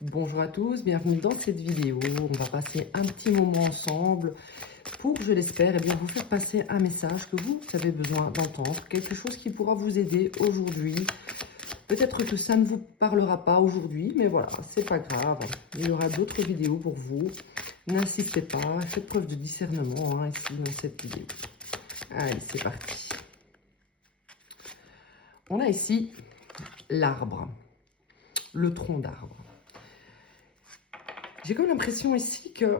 Bonjour à tous, bienvenue dans cette vidéo. On va passer un petit moment ensemble pour, je l'espère, vous faire passer un message que vous avez besoin d'entendre, quelque chose qui pourra vous aider aujourd'hui. Peut-être que ça ne vous parlera pas aujourd'hui, mais voilà, c'est pas grave. Il y aura d'autres vidéos pour vous. N'insistez pas, faites preuve de discernement ici dans cette vidéo. Allez, c'est parti. On a ici l'arbre, le tronc d'arbre. J'ai comme l'impression ici que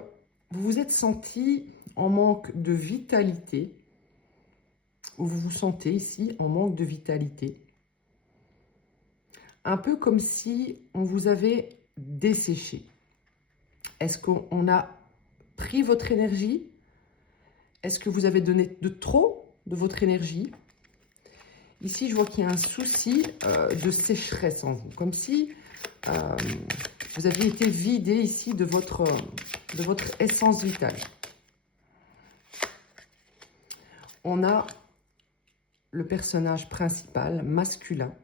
vous vous êtes senti en manque de vitalité, ou vous vous sentez ici en manque de vitalité. Un peu comme si on vous avait desséché. Est-ce qu'on a pris votre énergie? Est-ce que vous avez donné de trop de votre énergie? Ici, je vois qu'il y a un souci de sécheresse en vous, comme si vous aviez été vidé ici de votre essence vitale. On a le personnage principal, masculin.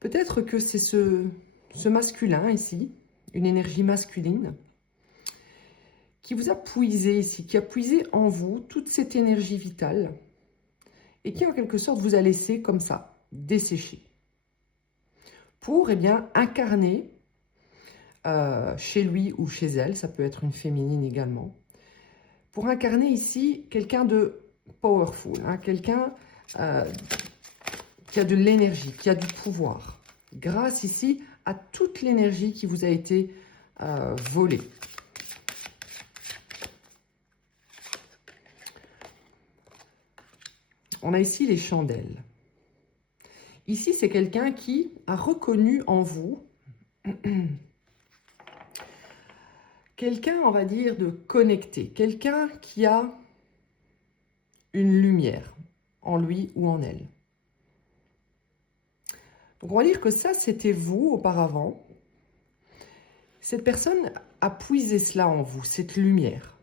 Peut-être que c'est ce masculin ici, une énergie masculine, qui vous a puisé ici, qui a puisé en vous toute cette énergie vitale et qui en quelque sorte vous a laissé comme ça, dessécher. Pour incarner chez lui ou chez elle, ça peut être une féminine également, pour incarner ici quelqu'un de powerful, quelqu'un qui a de l'énergie, qui a du pouvoir, grâce ici à toute l'énergie qui vous a été volée. On a ici les chandelles. Ici, c'est quelqu'un qui a reconnu en vous quelqu'un, on va dire, de connecté, quelqu'un qui a une lumière en lui ou en elle. Donc, on va dire que ça, c'était vous auparavant. Cette personne a puisé cela en vous, cette lumière.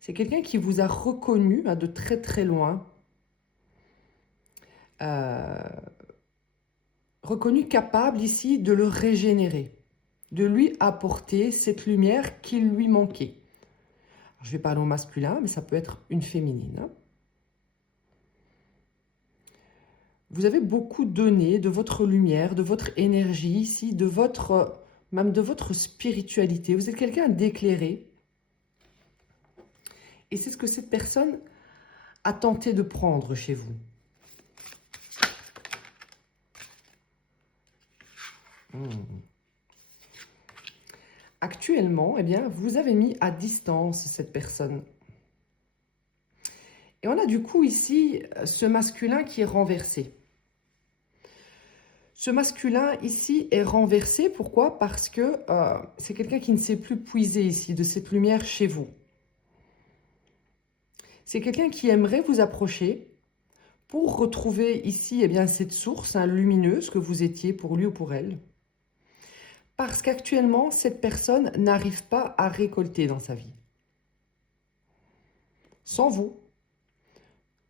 C'est quelqu'un qui vous a reconnu de très très loin, reconnu capable ici de le régénérer, de lui apporter cette lumière qui lui manquait. Alors, je vais parler au masculin, mais ça peut être une féminine. Vous avez beaucoup donné de votre lumière, de votre énergie ici, même de votre spiritualité. Vous êtes quelqu'un d'éclairé. Et c'est ce que cette personne a tenté de prendre chez vous. Actuellement, vous avez mis à distance cette personne. Et on a du coup ici ce masculin qui est renversé. Ce masculin ici est renversé, pourquoi? Parce que c'est quelqu'un qui ne sait plus puiser ici de cette lumière chez vous. C'est quelqu'un qui aimerait vous approcher pour retrouver ici cette source lumineuse que vous étiez pour lui ou pour elle. Parce qu'actuellement, cette personne n'arrive pas à récolter dans sa vie. Sans vous,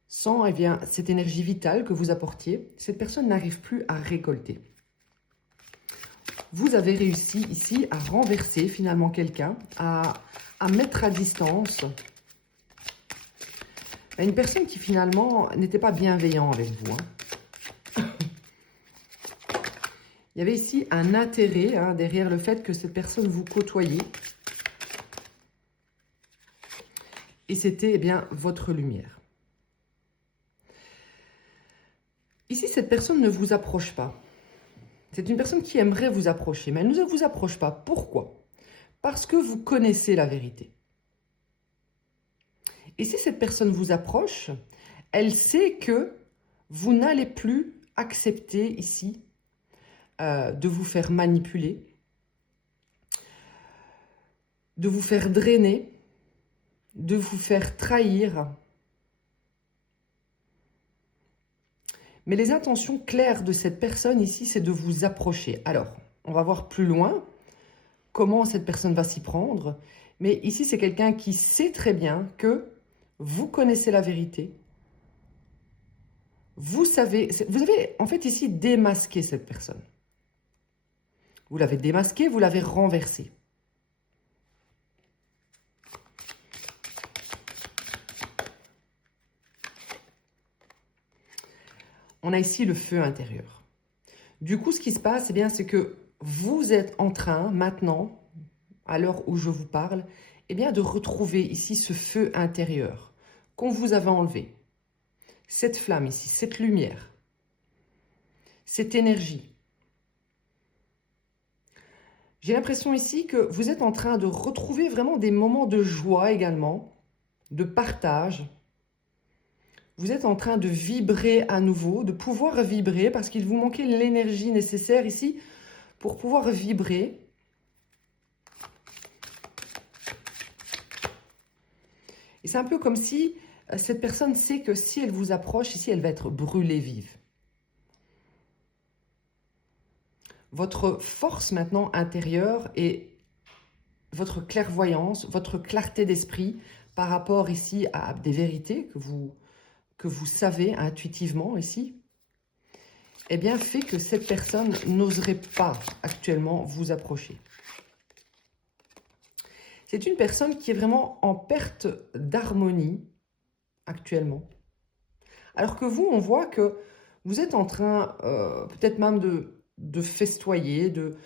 sans cette énergie vitale que vous apportiez, cette personne n'arrive plus à récolter. Vous avez réussi ici à renverser finalement quelqu'un, à mettre à distance une personne qui finalement n'était pas bienveillant avec vous. Il y avait ici un intérêt derrière le fait que cette personne vous côtoyait. Et c'était votre lumière. Ici, cette personne ne vous approche pas. C'est une personne qui aimerait vous approcher, mais elle ne vous approche pas. Pourquoi? Parce que vous connaissez la vérité. Et si cette personne vous approche, elle sait que vous n'allez plus accepter ici de vous faire manipuler, de vous faire drainer, de vous faire trahir. Mais les intentions claires de cette personne ici, c'est de vous approcher. Alors, on va voir plus loin comment cette personne va s'y prendre. Mais ici, c'est quelqu'un qui sait très bien que vous connaissez la vérité. Vous savez, vous avez en fait ici démasqué cette personne. Vous l'avez démasqué, vous l'avez renversé. On a ici le feu intérieur. Du coup, ce qui se passe, eh bien, c'est que vous êtes en train, maintenant, à l'heure où je vous parle, eh bien, de retrouver ici ce feu intérieur qu'on vous avait enlevé. Cette flamme ici, cette lumière, cette énergie. J'ai l'impression ici que vous êtes en train de retrouver vraiment des moments de joie également, de partage. Vous êtes en train de vibrer à nouveau, de pouvoir vibrer parce qu'il vous manquait l'énergie nécessaire ici pour pouvoir vibrer. Et c'est un peu comme si cette personne sait que si elle vous approche, ici, elle va être brûlée vive. Votre force maintenant intérieure et votre clairvoyance, votre clarté d'esprit par rapport ici à des vérités que vous savez intuitivement ici, eh bien fait que cette personne n'oserait pas actuellement vous approcher. C'est une personne qui est vraiment en perte d'harmonie actuellement. Alors que vous, on voit que vous êtes en train peut-être même de festoyer, de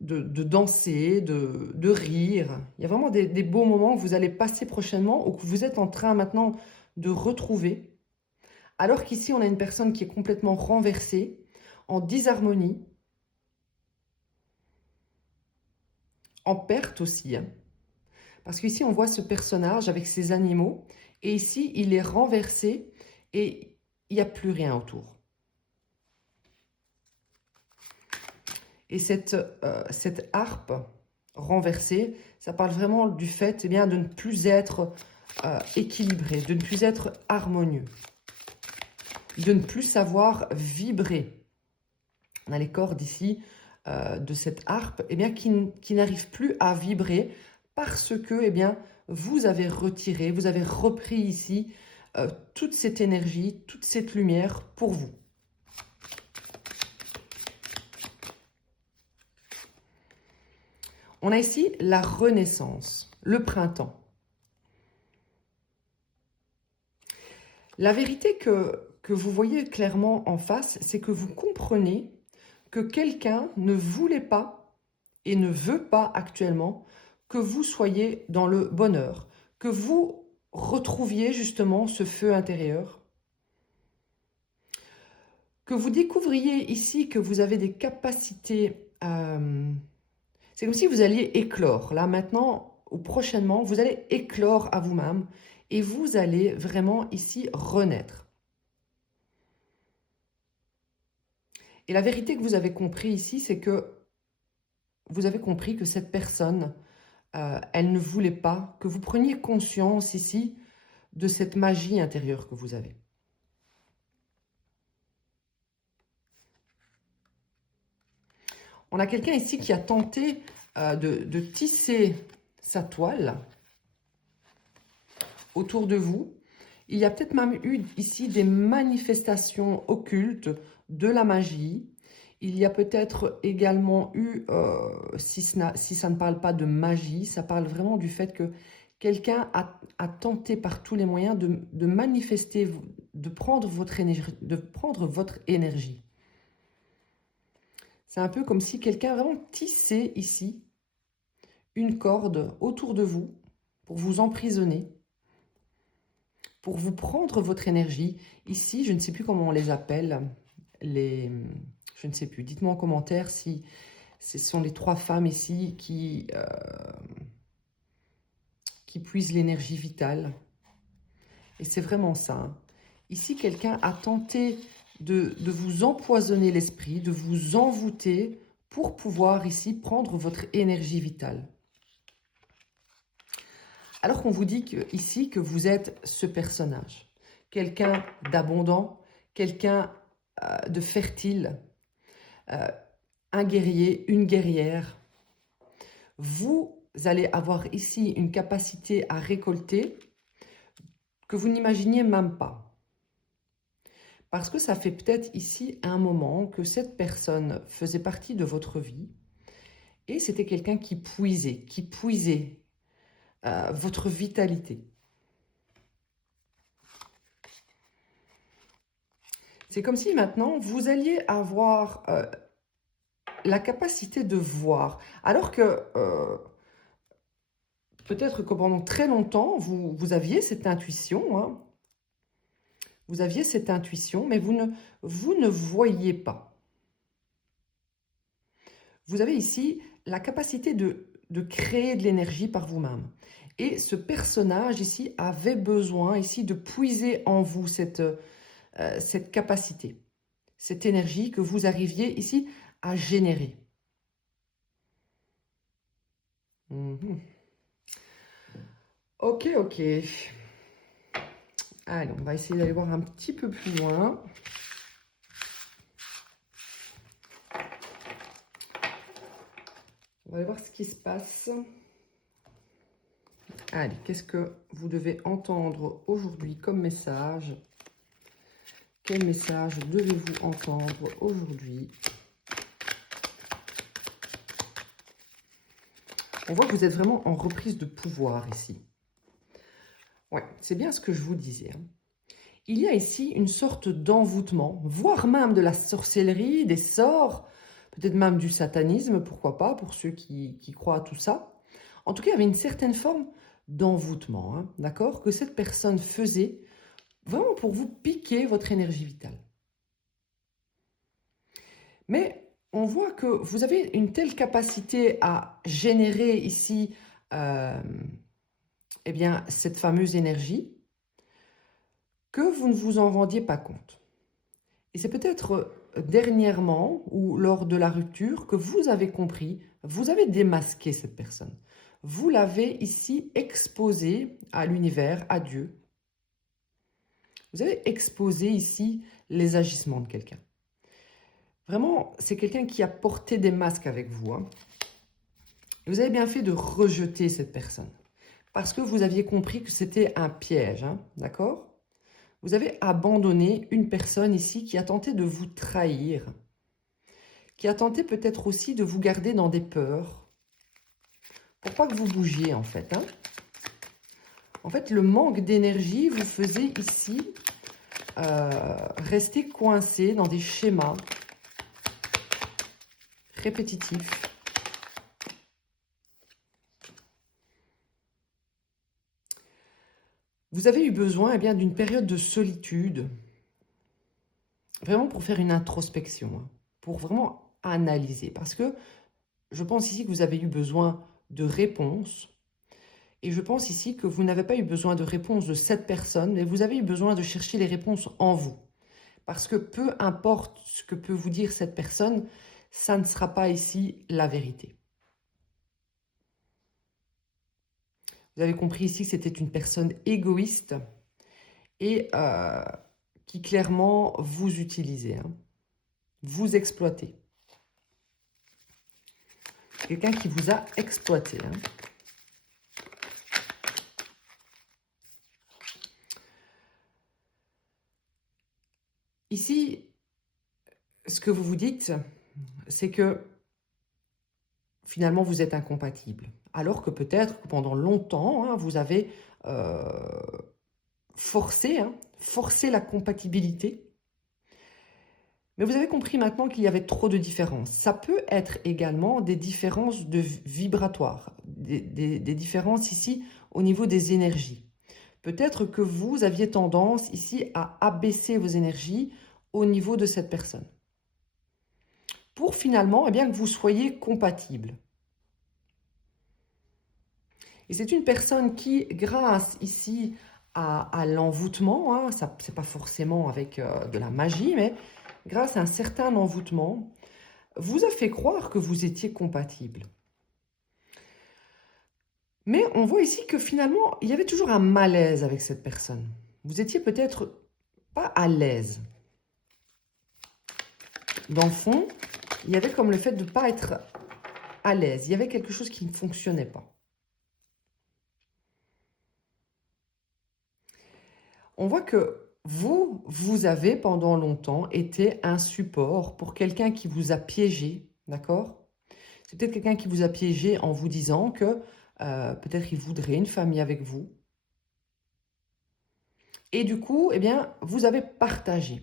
danser, de rire. Il y a vraiment des beaux moments que vous allez passer prochainement ou que vous êtes en train maintenant de retrouver. Alors qu'ici, on a une personne qui est complètement renversée, en disharmonie, en perte aussi. Hein. Parce qu'ici, on voit ce personnage avec ses animaux. Et ici, il est renversé et il n'y a plus rien autour. Et cette harpe renversée, ça parle vraiment du fait de ne plus être équilibré, de ne plus être harmonieux, de ne plus savoir vibrer. On a les cordes ici de cette harpe qui n'arrivent plus à vibrer parce que vous avez retiré, vous avez repris ici toute cette énergie, toute cette lumière pour vous. On a ici la renaissance, le printemps. La vérité que vous voyez clairement en face, c'est que vous comprenez que quelqu'un ne voulait pas et ne veut pas actuellement que vous soyez dans le bonheur, que vous retrouviez justement ce feu intérieur, que vous découvriez ici que vous avez des capacités... c'est comme si vous alliez éclore. Là, maintenant, ou prochainement, vous allez éclore à vous-même et vous allez vraiment ici renaître. Et la vérité que vous avez compris ici, c'est que vous avez compris que cette personne, elle ne voulait pas que vous preniez conscience ici de cette magie intérieure que vous avez. On a quelqu'un ici qui a tenté de tisser sa toile autour de vous. Il y a peut-être même eu ici des manifestations occultes de la magie. Il y a peut-être également eu, si ça ne parle pas de magie, ça parle vraiment du fait que quelqu'un a tenté par tous les moyens de manifester, de prendre votre énergie. C'est un peu comme si quelqu'un a vraiment tissé ici une corde autour de vous pour vous emprisonner, pour vous prendre votre énergie. Ici, je ne sais plus comment on les appelle, je ne sais plus. Dites-moi en commentaire si ce sont les trois femmes ici qui puisent l'énergie vitale. Et c'est vraiment ça. Hein. Ici, quelqu'un a tenté de vous empoisonner l'esprit, de vous envoûter pour pouvoir ici prendre votre énergie vitale. Alors qu'on vous dit ici que vous êtes ce personnage. Quelqu'un d'abondant, quelqu'un de fertile, un guerrier, une guerrière. Vous allez avoir ici une capacité à récolter que vous n'imaginiez même pas. Parce que ça fait peut-être ici un moment que cette personne faisait partie de votre vie et c'était quelqu'un qui puisait votre vitalité. C'est comme si maintenant vous alliez avoir la capacité de voir, alors que peut-être que pendant très longtemps, vous aviez cette intuition, hein. Vous aviez cette intuition, mais vous ne voyiez pas. Vous avez ici la capacité de créer de l'énergie par vous-même. Et ce personnage ici avait besoin ici de puiser en vous cette capacité, cette énergie que vous arriviez ici à générer. Ok, ok. Allez, on va essayer d'aller voir un petit peu plus loin. On va aller voir ce qui se passe. Allez, qu'est-ce que vous devez entendre aujourd'hui comme message? Quel message devez-vous entendre aujourd'hui? On voit que vous êtes vraiment en reprise de pouvoir ici. Ouais, c'est bien ce que je vous disais, hein. Il y a ici une sorte d'envoûtement, voire même de la sorcellerie, des sorts, peut-être même du satanisme, pourquoi pas, pour ceux qui croient à tout ça. En tout cas, il y avait une certaine forme d'envoûtement, hein, d'accord, que cette personne faisait vraiment pour vous piquer votre énergie vitale. Mais on voit que vous avez une telle capacité à générer ici eh bien, cette fameuse énergie que vous ne vous en rendiez pas compte. Et c'est peut-être dernièrement ou lors de la rupture que vous avez compris, vous avez démasqué cette personne. Vous l'avez ici exposé à l'univers, à Dieu. Vous avez exposé ici les agissements de quelqu'un. Vraiment, c'est quelqu'un qui a porté des masques avec vous, hein. Et vous avez bien fait de rejeter cette personne. Parce que vous aviez compris que c'était un piège, hein, d'accord? Vous avez abandonné une personne ici qui a tenté de vous trahir, qui a tenté peut-être aussi de vous garder dans des peurs, pour pas que vous bougiez en fait, hein. En fait, le manque d'énergie vous faisait ici rester coincé dans des schémas répétitifs. Vous avez eu besoin bien d'une période de solitude, vraiment pour faire une introspection, hein, pour vraiment analyser. Parce que je pense ici que vous avez eu besoin de réponses. Et je pense ici que vous n'avez pas eu besoin de réponses de cette personne, mais vous avez eu besoin de chercher les réponses en vous. Parce que peu importe ce que peut vous dire cette personne, ça ne sera pas ici la vérité. Vous avez compris ici que c'était une personne égoïste et qui clairement vous utilisait, hein, vous exploitez. Quelqu'un qui vous a exploité, hein. Ici, ce que vous vous dites, c'est que finalement vous êtes incompatibles. Alors que peut-être que pendant longtemps, hein, vous avez forcé la compatibilité. Mais vous avez compris maintenant qu'il y avait trop de différences. Ça peut être également des différences vibratoires, des différences ici au niveau des énergies. Peut-être que vous aviez tendance ici à abaisser vos énergies au niveau de cette personne. Pour finalement que vous soyez compatibles. Et c'est une personne qui, grâce ici à l'envoûtement, hein, ça c'est pas forcément avec de la magie, mais grâce à un certain envoûtement, vous a fait croire que vous étiez compatibles. Mais on voit ici que finalement, il y avait toujours un malaise avec cette personne. Vous étiez peut-être pas à l'aise. Dans le fond, il y avait comme le fait de ne pas être à l'aise. Il y avait quelque chose qui ne fonctionnait pas. On voit que vous avez pendant longtemps été un support pour quelqu'un qui vous a piégé, d'accord? C'est peut-être quelqu'un qui vous a piégé en vous disant que peut-être il voudrait une famille avec vous. Et du coup, eh bien, vous avez partagé,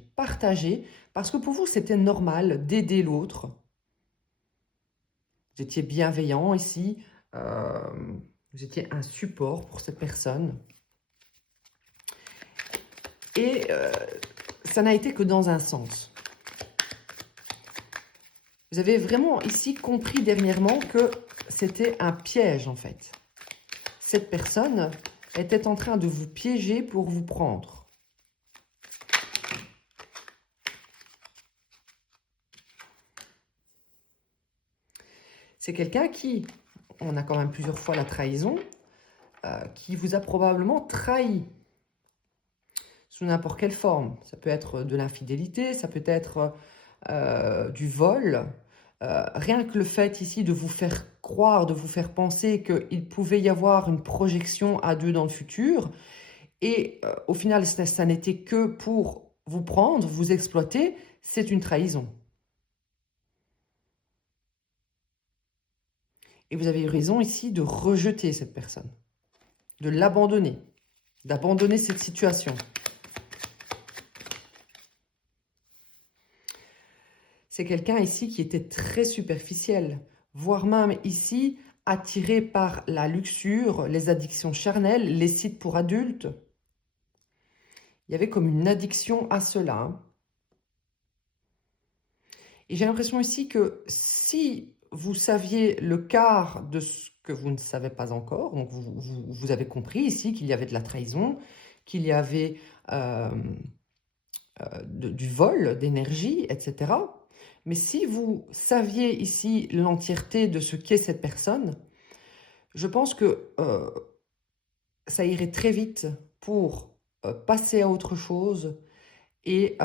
parce que pour vous, c'était normal d'aider l'autre. Vous étiez bienveillant ici, vous étiez un support pour cette personne. Et ça n'a été que dans un sens. Vous avez vraiment ici compris dernièrement que c'était un piège en fait. Cette personne était en train de vous piéger pour vous prendre. C'est quelqu'un qui, on a quand même plusieurs fois la trahison, qui vous a probablement trahi. Sous n'importe quelle forme. Ça peut être de l'infidélité, ça peut être du vol. Rien que le fait ici de vous faire croire, de vous faire penser qu'il pouvait y avoir une projection à deux dans le futur, et au final, ça n'était que pour vous prendre, vous exploiter, c'est une trahison. Et vous avez eu raison ici de rejeter cette personne, de l'abandonner, d'abandonner cette situation. C'est quelqu'un ici qui était très superficiel, voire même ici attiré par la luxure, les addictions charnelles, les sites pour adultes. Il y avait comme une addiction à cela. Et j'ai l'impression ici que si vous saviez le quart de ce que vous ne savez pas encore, donc vous avez compris ici qu'il y avait de la trahison, qu'il y avait du vol d'énergie, etc. Mais si vous saviez ici l'entièreté de ce qu'est cette personne, je pense que ça irait très vite pour passer à autre chose et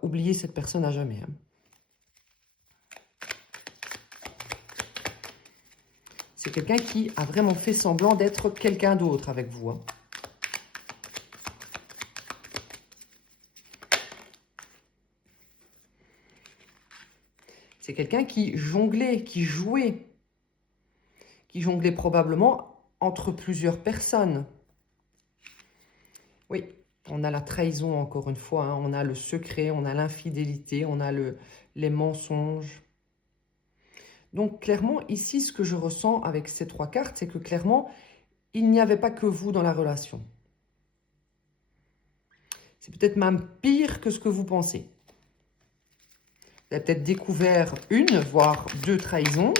oublier cette personne à jamais. C'est quelqu'un qui a vraiment fait semblant d'être quelqu'un d'autre avec vous. C'est quelqu'un qui jonglait, qui jouait probablement entre plusieurs personnes. Oui, on a la trahison encore une fois, on a le secret, on a l'infidélité, on a les mensonges. Donc clairement, ici, ce que je ressens avec ces trois cartes, c'est que clairement, il n'y avait pas que vous dans la relation. C'est peut-être même pire que ce que vous pensez. Vous avez peut-être découvert une, voire deux trahisons,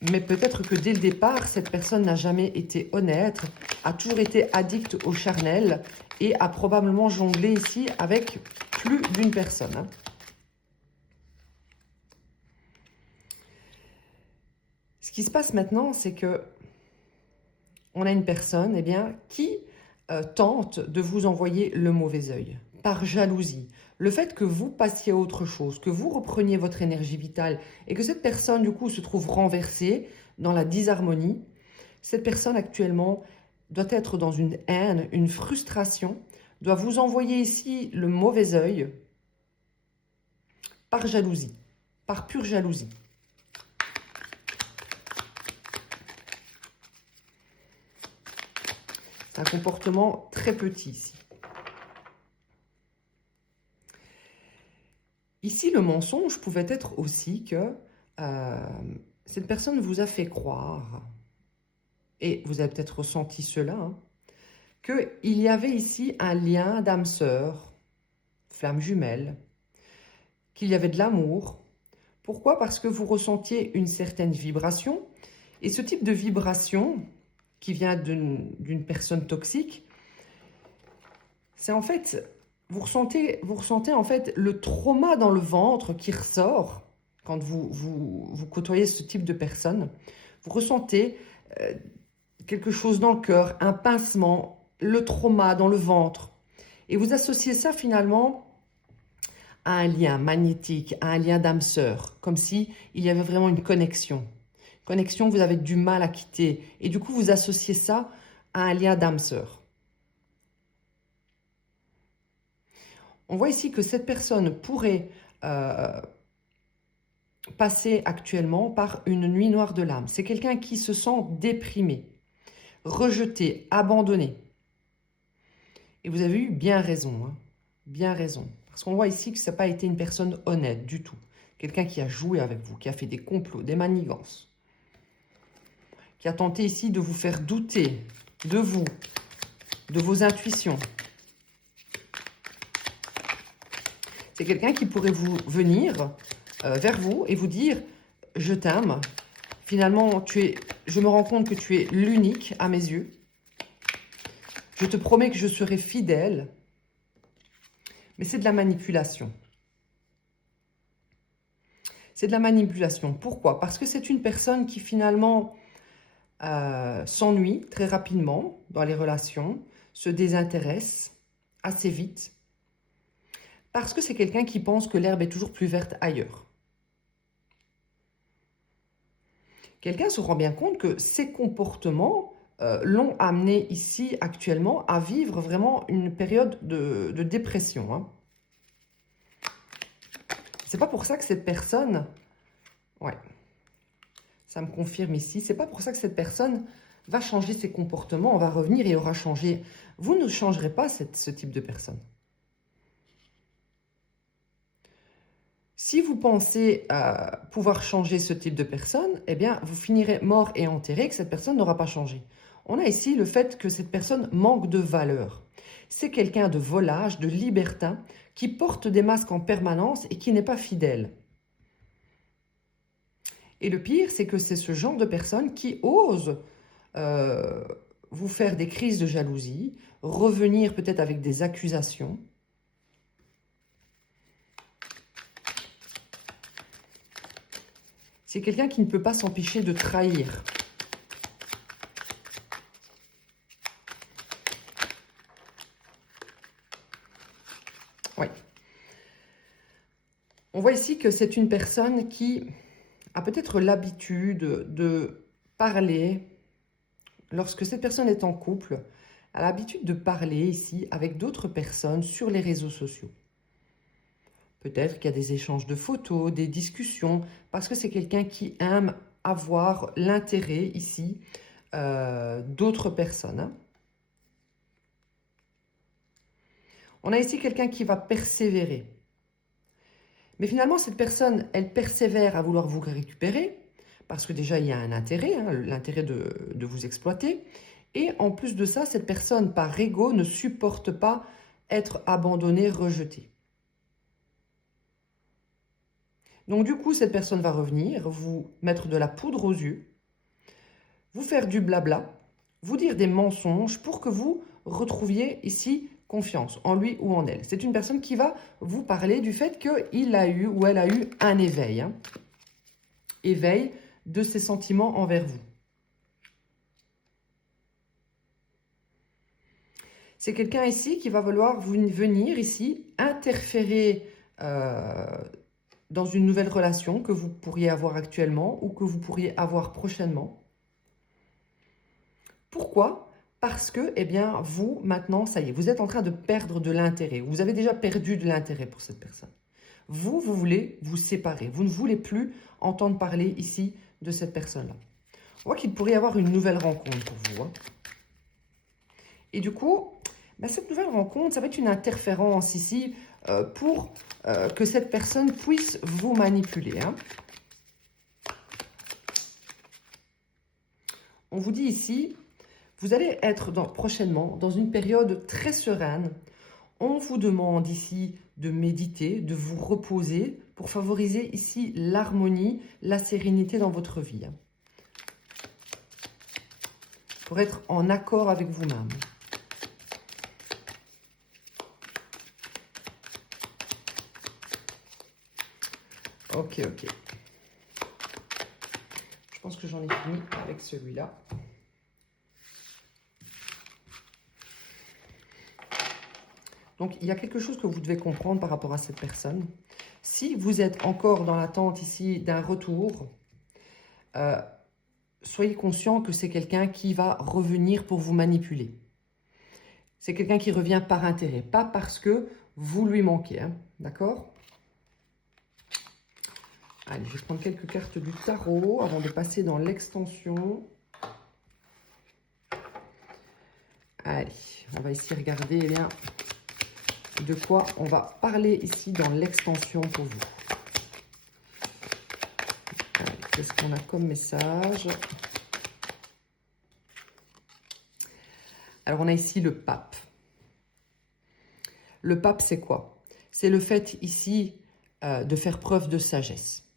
mais peut-être que dès le départ, cette personne n'a jamais été honnête, a toujours été addicte au charnel et a probablement jonglé ici avec plus d'une personne. Ce qui se passe maintenant, c'est que on a une personne qui tente de vous envoyer le mauvais œil, par jalousie. Le fait que vous passiez à autre chose, que vous repreniez votre énergie vitale et que cette personne, du coup, se trouve renversée dans la disharmonie, cette personne actuellement doit être dans une haine, une frustration, doit vous envoyer ici le mauvais œil par jalousie, par pure jalousie. C'est un comportement très petit ici. Ici, le mensonge pouvait être aussi que cette personne vous a fait croire, et vous avez peut-être ressenti cela, qu'il y avait ici un lien d'âme sœur, flamme jumelle, qu'il y avait de l'amour. Pourquoi? Parce que vous ressentiez une certaine vibration, et ce type de vibration qui vient d'une personne toxique, c'est en fait, vous ressentez en fait le trauma dans le ventre qui ressort quand vous côtoyez ce type de personne. Vous ressentez quelque chose dans le cœur, un pincement, le trauma dans le ventre. Et vous associez ça finalement à un lien magnétique, à un lien d'âme sœur, comme si il y avait vraiment une connexion. Connexion que vous avez du mal à quitter. Et du coup, vous associez ça à un lien d'âme sœur. On voit ici que cette personne pourrait passer actuellement par une nuit noire de l'âme. C'est quelqu'un qui se sent déprimé, rejeté, abandonné. Et vous avez eu bien raison, hein, bien raison. Parce qu'on voit ici que ça n'a pas été une personne honnête du tout. Quelqu'un qui a joué avec vous, qui a fait des complots, des manigances. Qui a tenté ici de vous faire douter de vous, de vos intuitions. C'est quelqu'un qui pourrait vous venir vers vous et vous dire « Je t'aime ». Finalement, je me rends compte que tu es l'unique à mes yeux. Je te promets que je serai fidèle. Mais c'est de la manipulation. C'est de la manipulation. Pourquoi? Parce que c'est une personne qui finalement s'ennuie très rapidement dans les relations, se désintéresse assez vite. Parce que c'est quelqu'un qui pense que l'herbe est toujours plus verte ailleurs. Quelqu'un se rend bien compte que ces comportements l'ont amené ici actuellement à vivre vraiment une période de dépression. Hein. C'est pas pour ça que cette personne... Ouais, ça me confirme ici. C'est pas pour ça que cette personne va changer ses comportements, on va revenir et aura changé. Vous ne changerez pas ce type de personne. Si vous pensez pouvoir changer ce type de personne, eh bien, vous finirez mort et enterré que cette personne n'aura pas changé. On a ici le fait que cette personne manque de valeur. C'est quelqu'un de volage, de libertin, qui porte des masques en permanence et qui n'est pas fidèle. Et le pire, c'est que c'est ce genre de personne qui ose vous faire des crises de jalousie, revenir peut-être avec des accusations. C'est quelqu'un qui ne peut pas s'empêcher de trahir. Oui. On voit ici que c'est une personne qui a peut-être l'habitude de parler. Lorsque cette personne est en couple, elle a l'habitude de parler ici avec d'autres personnes sur les réseaux sociaux. Peut-être qu'il y a des échanges de photos, des discussions, parce que c'est quelqu'un qui aime avoir l'intérêt ici d'autres personnes. Hein. On a ici quelqu'un qui va persévérer. Mais finalement, cette personne, elle persévère à vouloir vous récupérer, parce que déjà, il y a un intérêt, hein, l'intérêt de vous exploiter. Et en plus de ça, cette personne, par ego, ne supporte pas être abandonnée, rejetée. Donc du coup, cette personne va revenir, vous mettre de la poudre aux yeux, vous faire du blabla, vous dire des mensonges pour que vous retrouviez ici confiance en lui ou en elle. C'est une personne qui va vous parler du fait qu'il a eu ou elle a eu un éveil. Hein. Éveil de ses sentiments envers vous. C'est quelqu'un ici qui va vouloir venir ici interférer dans une nouvelle relation que vous pourriez avoir actuellement ou que vous pourriez avoir prochainement. Pourquoi? Parce que, eh bien, vous, maintenant, ça y est, vous êtes en train de perdre de l'intérêt. Vous avez déjà perdu de l'intérêt pour cette personne. Vous voulez vous séparer. Vous ne voulez plus entendre parler ici de cette personne-là. On voit qu'il pourrait y avoir une nouvelle rencontre pour vous. Hein. Et du coup, ben, cette nouvelle rencontre, ça va être une interférence ici pour que cette personne puisse vous manipuler. Hein. On vous dit ici, vous allez être prochainement dans une période très sereine. On vous demande ici de méditer, de vous reposer pour favoriser ici l'harmonie, la sérénité dans votre vie. Hein. Pour être en accord avec vous-même. Ok. Je pense que j'en ai fini avec celui-là. Donc, il y a quelque chose que vous devez comprendre par rapport à cette personne. Si vous êtes encore dans l'attente ici d'un retour, soyez conscient que c'est quelqu'un qui va revenir pour vous manipuler. C'est quelqu'un qui revient par intérêt, pas parce que vous lui manquez, hein, d'accord? Allez, je vais prendre quelques cartes du tarot avant de passer dans l'extension. Allez, on va ici regarder eh bien, de quoi on va parler ici dans l'extension pour vous. Qu'est-ce qu'on a comme message? Alors, on a ici le pape. Le pape, c'est quoi? C'est le fait ici de faire preuve de sagesse.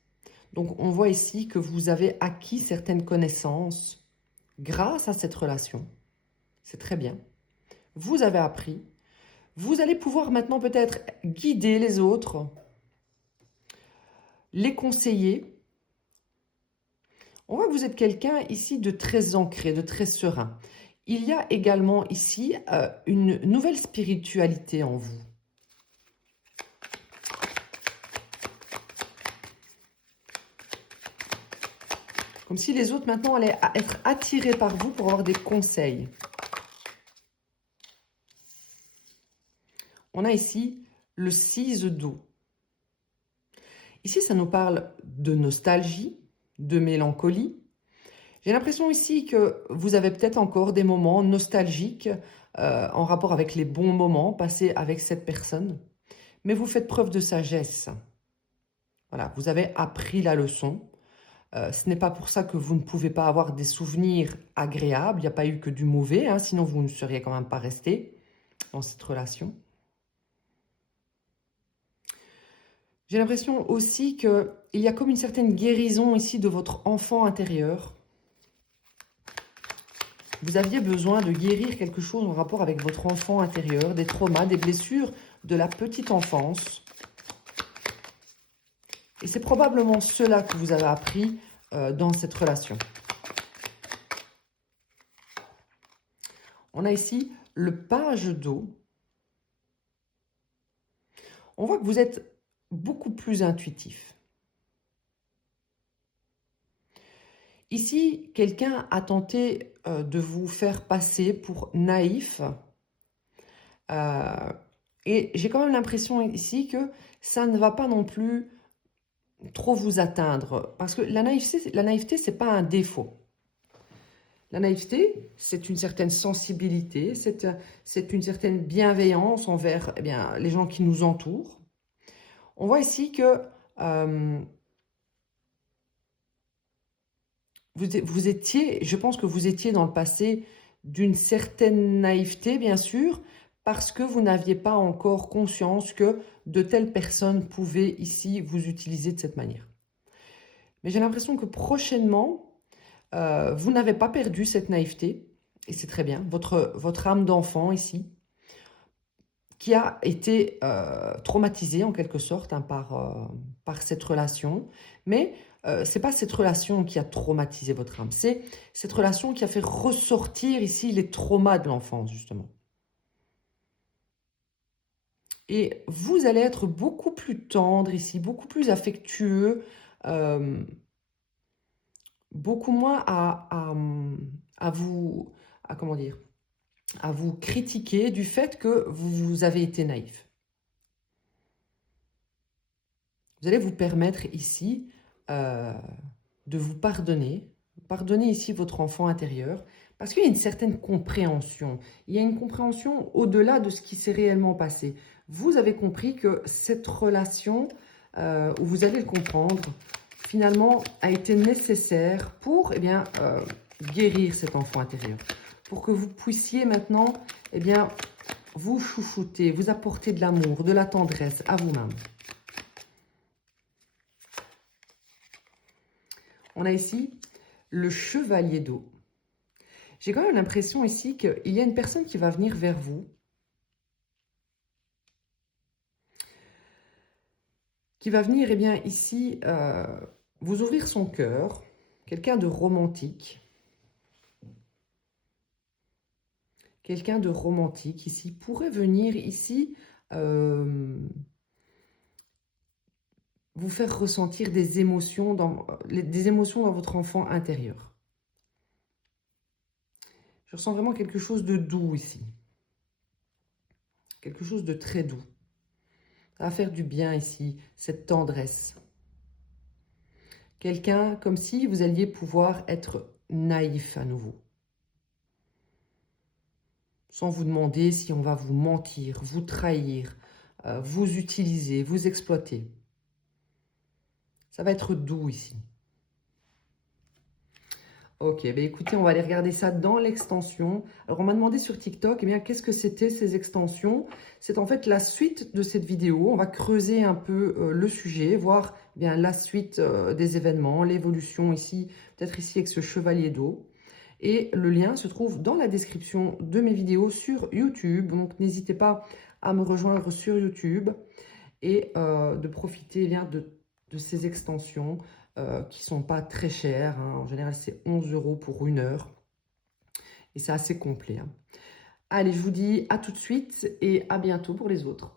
Donc, on voit ici que vous avez acquis certaines connaissances grâce à cette relation. C'est très bien. Vous avez appris. Vous allez pouvoir maintenant peut-être guider les autres, les conseiller. On voit que vous êtes quelqu'un ici de très ancré, de très serein. Il y a également ici une nouvelle spiritualité en vous. Comme si les autres maintenant allaient être attirés par vous pour avoir des conseils. On a ici le 6 d'eau. Ici, ça nous parle de nostalgie, de mélancolie. J'ai l'impression ici que vous avez peut-être encore des moments nostalgiques en rapport avec les bons moments passés avec cette personne. Mais vous faites preuve de sagesse. Voilà, vous avez appris la leçon. Ce n'est pas pour ça que vous ne pouvez pas avoir des souvenirs agréables. Il n'y a pas eu que du mauvais, hein, sinon vous ne seriez quand même pas resté dans cette relation. J'ai l'impression aussi qu'il y a comme une certaine guérison ici de votre enfant intérieur. Vous aviez besoin de guérir quelque chose en rapport avec votre enfant intérieur, des traumas, des blessures de la petite enfance. Et c'est probablement cela que vous avez appris dans cette relation. On a ici le page d'eau. On voit que vous êtes beaucoup plus intuitif. Ici, quelqu'un a tenté de vous faire passer pour naïf. Et j'ai quand même l'impression ici que ça ne va pas non plus trop vous atteindre. Parce que la naïveté, ce n'est pas un défaut. La naïveté, c'est une certaine sensibilité, c'est une certaine bienveillance envers eh bien, les gens qui nous entourent. On voit ici que vous étiez, je pense que vous étiez dans le passé d'une certaine naïveté, bien sûr, parce que vous n'aviez pas encore conscience que de telles personnes pouvaient ici vous utiliser de cette manière. Mais j'ai l'impression que prochainement, vous n'avez pas perdu cette naïveté, et c'est très bien, votre âme d'enfant ici, qui a été traumatisée en quelque sorte hein, par cette relation, mais ce n'est pas cette relation qui a traumatisé votre âme, c'est cette relation qui a fait ressortir ici les traumas de l'enfance justement. Et vous allez être beaucoup plus tendre ici, beaucoup plus affectueux, beaucoup moins à vous, comment dire, à vous critiquer du fait que vous avez été naïf. Vous allez vous permettre ici de vous pardonner. Pardonnez ici votre enfant intérieur parce qu'il y a une certaine compréhension. Il y a une compréhension au-delà de ce qui s'est réellement passé. Vous avez compris que cette relation, où vous allez le comprendre, finalement a été nécessaire pour eh bien, guérir cet enfant intérieur. Pour que vous puissiez maintenant eh bien, vous chouchouter, vous apporter de l'amour, de la tendresse à vous-même. On a ici le chevalier d'eau. J'ai quand même l'impression ici qu'il y a une personne qui va venir vers vous, qui va venir eh bien, ici vous ouvrir son cœur, quelqu'un de romantique. Quelqu'un de romantique ici pourrait venir ici vous faire ressentir des émotions dans votre enfant intérieur. Je ressens vraiment quelque chose de doux ici. Quelque chose de très doux. Ça va faire du bien ici, cette tendresse. Quelqu'un comme si vous alliez pouvoir être naïf à nouveau. Sans vous demander si on va vous mentir, vous trahir, vous utiliser, vous exploiter. Ça va être doux ici. Ok, ben écoutez, on va aller regarder ça dans l'extension. Alors, on m'a demandé sur TikTok, eh bien, qu'est-ce que c'était ces extensions? C'est en fait la suite de cette vidéo. On va creuser un peu le sujet, voir eh bien, la suite des événements, l'évolution ici, peut-être ici avec ce chevalier d'eau. Et le lien se trouve dans la description de mes vidéos sur YouTube. Donc, n'hésitez pas à me rejoindre sur YouTube et de profiter eh bien, de ces extensions qui ne sont pas très chères. Hein. En général, c'est 11 € pour 1 heure. Et c'est assez complet. Hein. Allez, je vous dis à tout de suite et à bientôt pour les autres.